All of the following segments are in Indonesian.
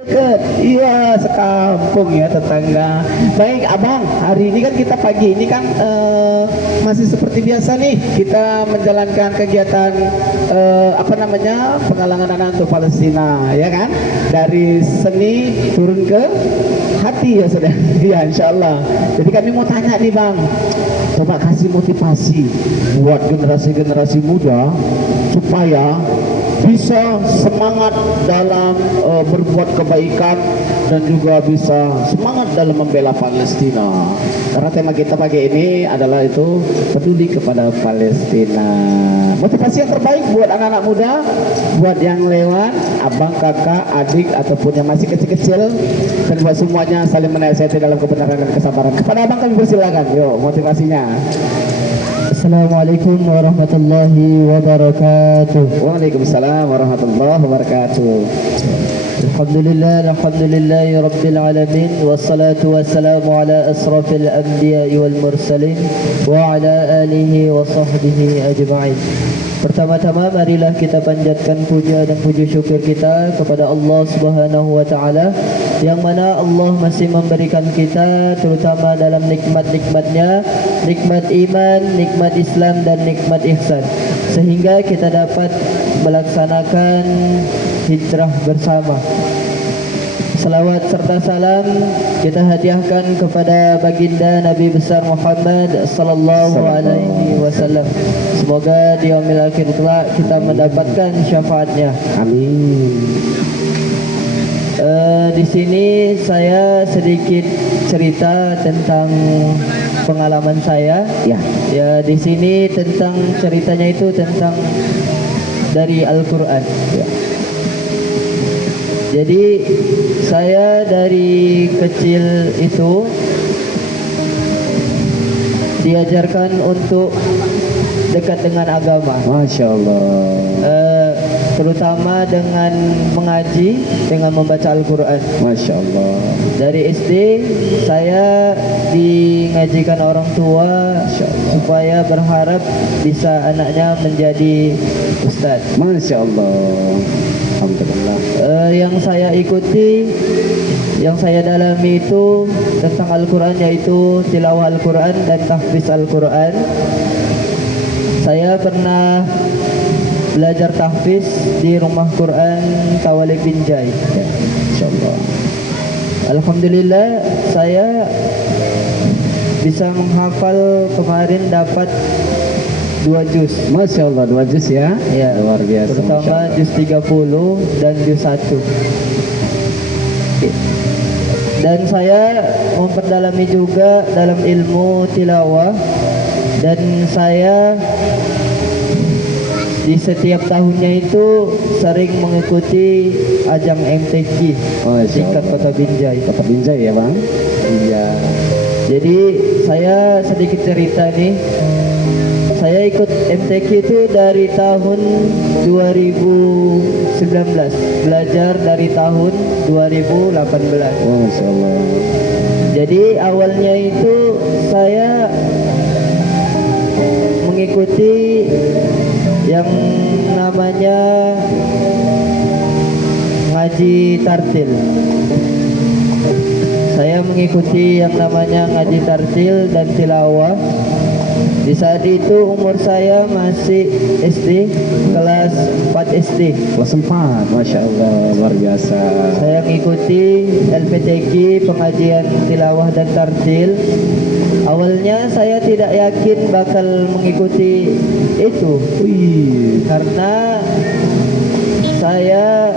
Deket, iya sekampung ya tetangga. Baik abang, hari ini kan kita pagi ini kan masih seperti biasa nih kita menjalankan kegiatan apa namanya penggalangan dana untuk Palestina, ya kan? Dari seni turun ke hati ya sudah, ya insya Allah. Jadi kami mau tanya nih bang, coba kasih motivasi buat generasi-generasi muda supaya bisa semangat dalam berbuat kebaikan dan juga bisa semangat dalam membela Palestina. Karena tema kita pagi ini adalah itu peduli kepada Palestina. Motivasi yang terbaik buat anak-anak muda, buat yang lewat, abang, kakak, adik ataupun yang masih kecil-kecil, dan buat semuanya saling menasihati dalam kebenaran dan kesabaran. Kepada abang kami persilakan, yuk motivasinya. Assalamualaikum warahmatullahi wabarakatuh. Waalaikumsalam warahmatullahi wabarakatuh. Alhamdulillahi rabbil alamin, wassalatu wassalamu ala asrafil anbiya'i wal mursalin wa ala alihi wa sahbihi ajma'in. Pertama-tama marilah kita panjatkan puja dan puji syukur kita kepada Allah Subhanahu wa taala yang mana Allah masih memberikan kita terutama dalam nikmat-nikmatnya, nikmat iman, nikmat Islam dan nikmat ihsan, sehingga kita dapat melaksanakan hijrah bersama. Salawat serta salam kita hadiahkan kepada baginda Nabi besar Muhammad sallallahu alaihi wasallam. Semoga di yaumil akhir kelak kita mendapatkan syafaatnya. Amin. Di sini saya sedikit cerita tentang pengalaman saya. Ya, di sini tentang ceritanya itu tentang dari Al-Qur'an. Ya. Jadi saya dari kecil itu diajarkan untuk dekat dengan agama. Masya Allah. Terutama dengan mengaji, dengan membaca Al-Quran. Masya Allah. Dari SD saya dingajikan orang tua supaya berharap bisa anaknya menjadi ustaz. Masya Allah. Alhamdulillah. Yang saya ikuti, yang saya dalami itu tentang Al-Quran, yaitu tilawah Al-Quran dan tahfiz Al-Quran. Saya pernah belajar tahfiz di rumah Quran Tawali Binjai. Ya, insyaallah. Alhamdulillah saya bisa menghafal, kemarin dapat 2 juz. Masya Allah, 2 juz ya. Ya, luar biasa. Terutama juz 30 dan juz 1. Dan saya memperdalami juga dalam ilmu tilawah, dan saya di setiap tahunnya itu sering mengikuti ajang MTQ tingkat Kota Binjai. Kota Binjai ya bang? Iya. Jadi saya sedikit cerita nih. Saya ikut MTQ itu dari tahun 2019, belajar dari tahun 2018. Oh, Masya Allah. Jadi awalnya itu saya mengikuti yang namanya ngaji tartil. Saya mengikuti yang namanya ngaji tartil dan tilawah. Di saat itu umur saya masih SD, kelas 4 SD. Kelas 4, Masya Allah, luar biasa. Saya mengikuti LPTQ, pengajian tilawah dan tartil. Awalnya saya tidak yakin bakal mengikuti itu. Karena saya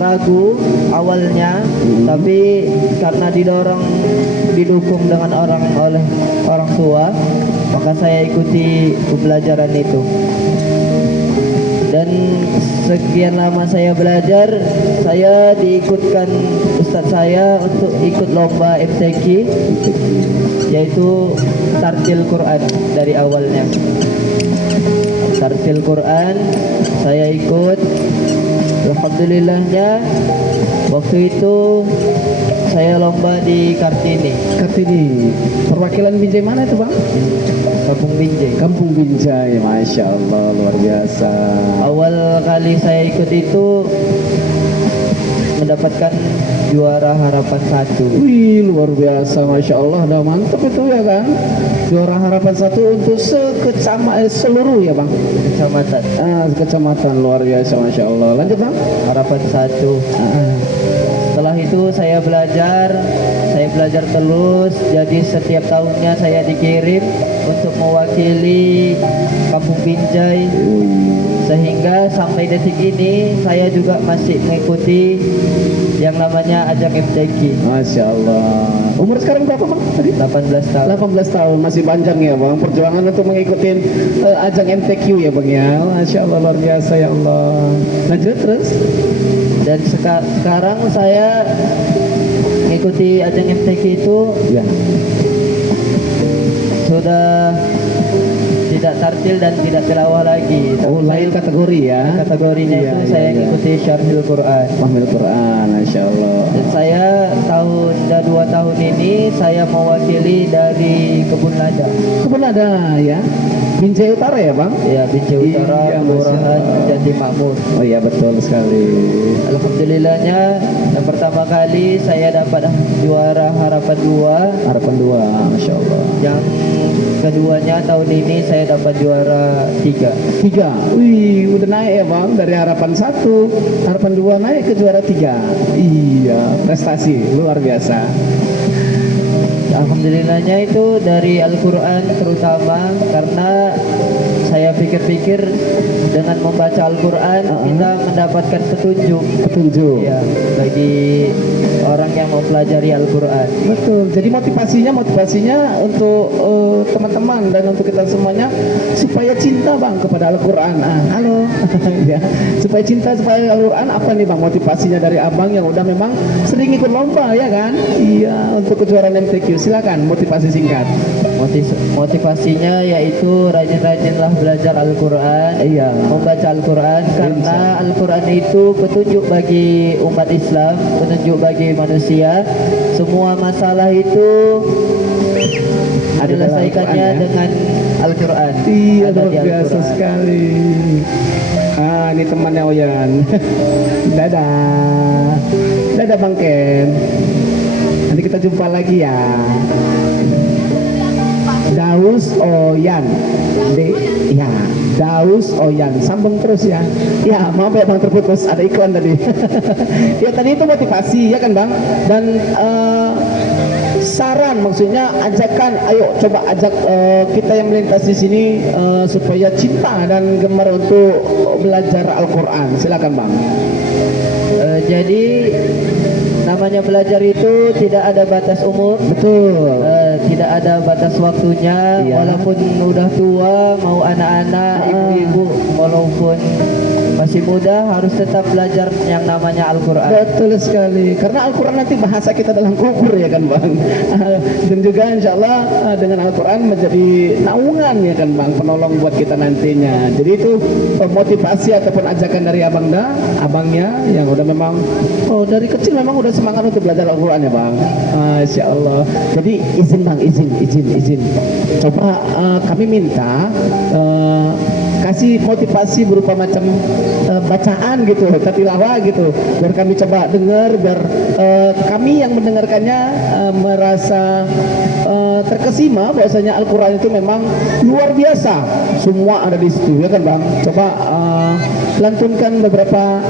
ragu awalnya, tapi karena didukung dengan oleh orang tua, maka saya ikuti pembelajaran itu. Dan sekian lama saya belajar, saya diikutkan ustadz saya untuk ikut lomba MTQ, yaitu tartil Quran. Dari awalnya tartil Quran saya ikut. Alhamdulillahnya waktu itu saya lomba di Kartini. Kartini, perwakilan Binjai mana itu bang? Kampung Binjai. Kampung Binjai, Masya Allah, luar biasa. Awal kali saya ikut itu mendapatkan juara harapan 1. Wih, luar biasa, masya Allah, udah mantap itu ya kan. Juara harapan 1 untuk seluruh ya bang. Kecamatan. Kecamatan, luar biasa, masya Allah. Lanjut bang. Harapan 1. Setelah itu saya belajar terus. Jadi setiap tahunnya saya dikirim untuk mewakili Kampung Binjai, sehingga sampai detik ini saya juga masih mengikuti yang namanya ajang MTQ. Masya Allah. Umur sekarang berapa bang tadi? 18 tahun. 18 tahun, masih panjang ya bang perjuangan untuk mengikuti ajang MTQ ya bang ya. Masya Allah, luar biasa ya Allah. Lanjut terus. Dan sekarang saya mengikuti ajang MTQ itu Ya. sudah tidak tartil dan tidak tilawah lagi. Oh, lain kategori ya. Kategorinya Iya, itu iya, saya iya. mengikuti Syarhil Quran. Mahmil Quran, Masya Allah. Dan saya sudah 2 tahun ini saya mewakili dari Kebun Lada. Kebun ada ya. Binjai Utara ya bang? Ya, Binjai Utara, Iya, Kelurahan Masya Allah. Jati Makmur. Oh iya betul sekali. Alhamdulillahnya yang pertama kali saya dapat juara harapan 2. Harapan 2, Masya Allah. Yang keduanya tahun ini saya dapat juara 3. 3, wih udah naik ya bang. Dari harapan 1, harapan 2 naik ke juara 3. Iya, prestasi luar biasa. Alhamdulillahnya itu dari Al-Quran terutama, karena saya pikir-pikir dengan membaca Al-Quran kita mendapatkan petunjuk ya, bagi orang yang mau pelajari Al-Quran. Betul. Jadi motivasinya untuk teman-teman dan untuk kita semuanya supaya cinta bang kepada Al-Quran. Halo, ya. Supaya cinta supaya Al-Quran. Apa nih bang motivasinya dari abang yang udah memang sering ikut lomba ya kan? Iya, untuk kejuaraan MTQ. Silakan motivasi singkat. Motivasinya yaitu rajin-rajinlah belajar Al-Quran, membaca Al-Quran, karena Al-Quran itu petunjuk bagi umat Islam, petunjuk bagi manusia. Semua masalah itu diselesaikannya dengan Al-Quran. Iya, Ada luar di biasa Al-Quran. sekali. Ini temannya Oyan. Dadah. Dadah Bang Ken. Nanti kita jumpa lagi ya. Daus Oyan. Ya, Daus Oyan. Sambung terus ya. Ya, maaf ya Bang terputus, ada iklan tadi. Ya tadi itu motivasi ya kan Bang. Dan saran maksudnya ajakan, ayo coba ajak kita yang melintas di sini supaya cinta dan gemar untuk belajar Al-Quran. Silakan Bang. Jadi namanya belajar itu tidak ada batas umur. Betul. Tidak ada batas waktunya. Iya. Walaupun udah tua, mau anak-anak, ibu-ibu, walaupun masih muda, harus tetap belajar yang namanya Al-Quran. Betul sekali. Karena Al-Quran nanti bahasa kita dalam kubur ya kan Bang. Dan juga insya Allah dengan Al-Quran menjadi naungan ya kan Bang, penolong buat kita nantinya. Jadi itu motivasi ataupun ajakan dari abangnya yang udah memang dari kecil memang udah semangat untuk belajar Al-Quran ya Bang. Masya Allah. Jadi izin Bang, izin. Coba kami minta kasih motivasi berupa macam bacaan gitu, tilawah gitu, biar kami coba dengar, biar kami yang mendengarkannya merasa terkesima bahwasanya Al-Quran itu memang luar biasa, semua ada di situ ya kan Bang. Coba lantunkan beberapa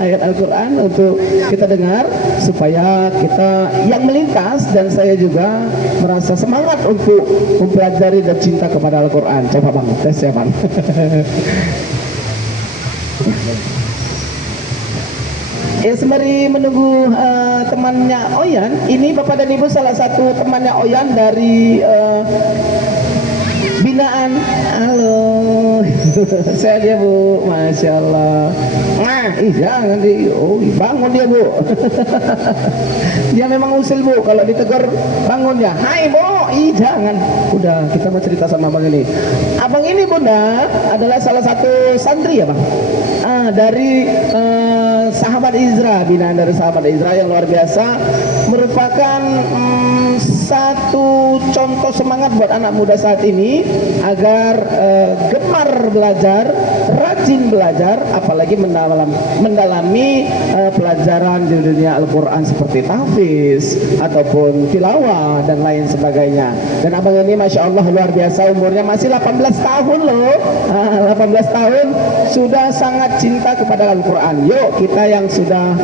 ayat Al-Quran untuk kita dengar supaya kita yang melintas dan saya juga merasa semangat untuk mempelajari dan cinta kepada Al-Quran. Coba Bang, tes ya Bang. Ya sembari menunggu temannya Oyan, ini Bapak dan Ibu salah satu temannya Oyan dari binaan. Halo, saya dia Bu, Masya Allah. Jangan bangun dia Bu. Dia memang usil Bu, kalau ditegur bangun dia. Hai Bu, jangan. Udah, kita mau cerita sama abang ini. Abang ini Bunda adalah salah satu santri ya Bang. Dari sahabat Izra, binaan dari sahabat Izra yang luar biasa, merupakan satu contoh semangat buat anak muda saat ini agar gemar belajar, rajin rajin belajar, apalagi mendalami pelajaran di dunia Al-Quran seperti tahfiz ataupun tilawah dan lain sebagainya. Dan abang ini Masya Allah luar biasa, umurnya masih 18 tahun loh. 18 tahun sudah sangat cinta kepada Al-Quran. Yuk kita yang sudah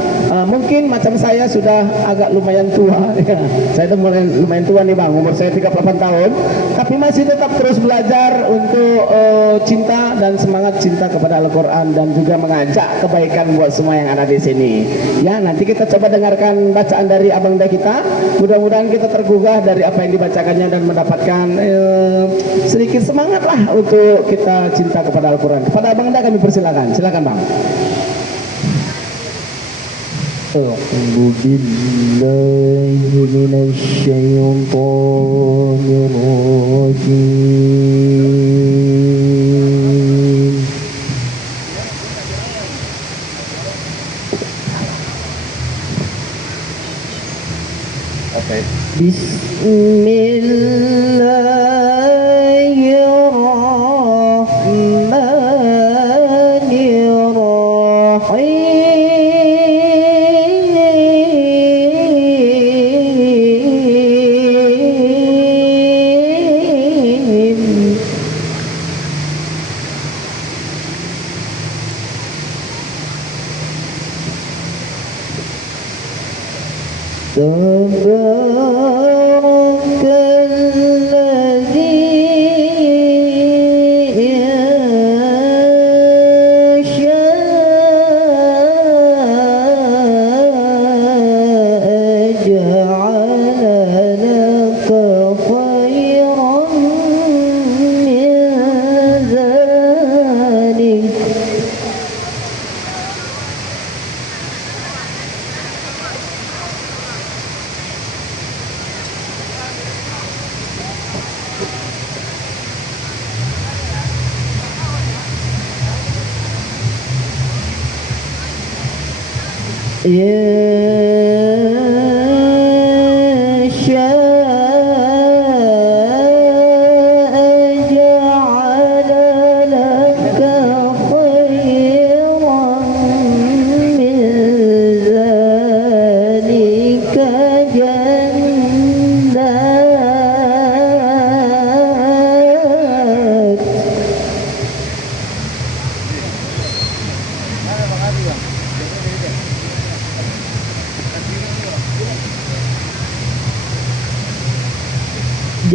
mungkin macam saya sudah agak lumayan tua ya. Saya udah mulai lumayan tua nih bang, umur saya 38 tahun, tapi masih tetap terus belajar untuk cinta dan semangat cinta kepada Al-Quran dan juga mengajak kebaikan buat semua yang ada di sini. Ya, nanti kita coba dengarkan bacaan dari abang da kita. Mudah-mudahan kita tergugah dari apa yang dibacakannya dan mendapatkan sedikit semangat lah untuk kita cinta kepada Al-Quran. Kepada abang da kami persilakan. Silakan bang. أعوذ بالله من الشيطان الرجيم بسم الله الرحمن الرحيم تبارك الذي إن شاء جعل لك خيرا من ذلك إن شاء جعل لك خيرا من ذلك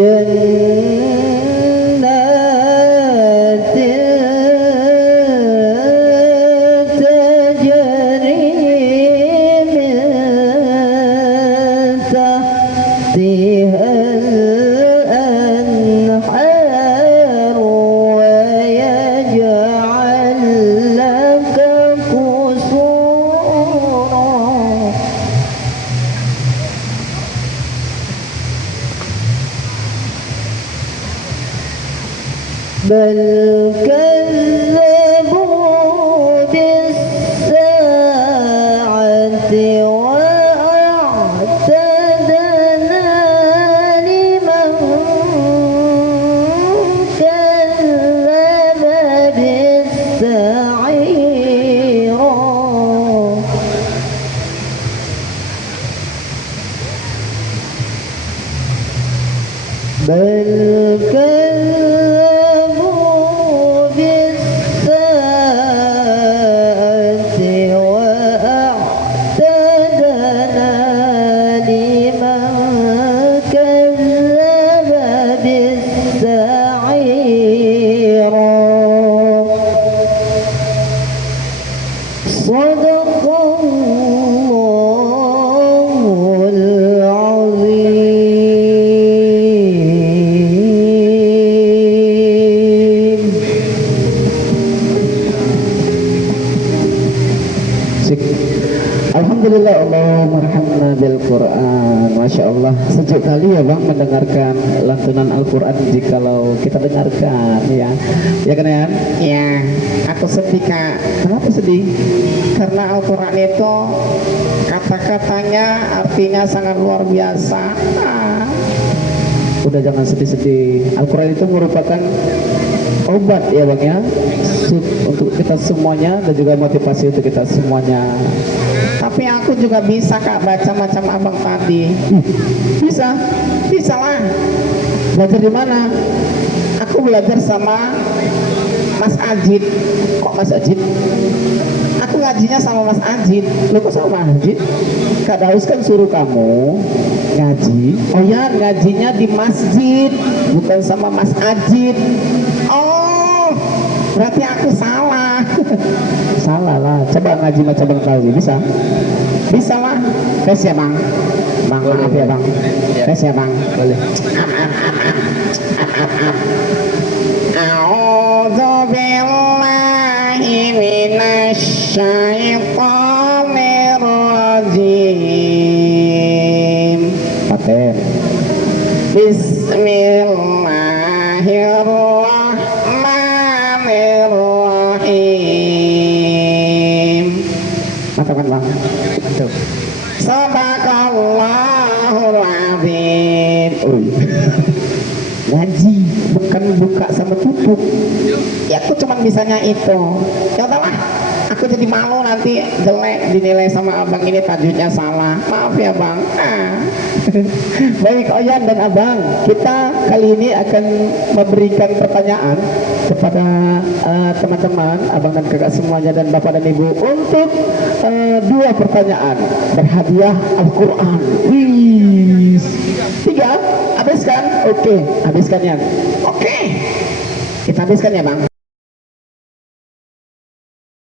جنات جنات تجري من تحتها الأنهار ويجعل لك قصورا بل كذبوا بالساعة وأعتدنا لمن كذب بالسعيرا بل كذبوا بالساعة وأعتدنا لمن كذب بالسعيرا صدق الله العظيم. Alhamdulillah, Allahumma arhamna bil Quran. Masya Allah, sejuk kali ya bang mendengarkan lantunan Al-Quran jikalau kita dengarkan ya. Ya kan ya? Ya, aku sedih kak. Kenapa sedih? Karena Al-Quran itu kata-katanya artinya sangat luar biasa. Udah jangan sedih-sedih. Al-Quran itu merupakan obat ya bang ya. penutup untuk kita semuanya dan juga motivasi untuk kita semuanya. Tapi aku juga bisa Kak baca macam abang tadi. Bisa? Bisa lah. Belajar di mana? Aku belajar sama Mas Ajit. Kok Mas Ajit? Aku ngajinya sama Mas Ajit. Lo kok sama Mas Ajit? Kak Daus kan suruh kamu ngaji. Oh ya, ngajinya di masjid, bukan sama Mas Ajit. Oh, berarti aku salah. Salah lah. Coba ngaji macam Bang Tauzi, bisa? Bisa lah. Tes ya bang. Bang Boleh, maaf ya bang. Ya. Tes ya bang. Boleh. A'udzu billahi minasyaitonir rajim. Paten. Bismillahirrahmanirrahim. Mantap kan Bang? Mantap. Sadaqallahul azim. Oh iya. Ngaji, bukan buka sama tutup. Ya aku cuman bisanya itu. Ya udahlah, aku jadi malu nanti jelek dinilai sama abang ini tajwidnya salah. Maaf ya bang. Baik Oyan dan Abang, kita kali ini akan memberikan pertanyaan kepada teman-teman, abang dan kakak semuanya dan bapak dan ibu untuk 2 pertanyaan berhadiah Al-Quran. Wih, 3, habiskan? Oke, habiskan ya. Oke, kita habiskan ya bang.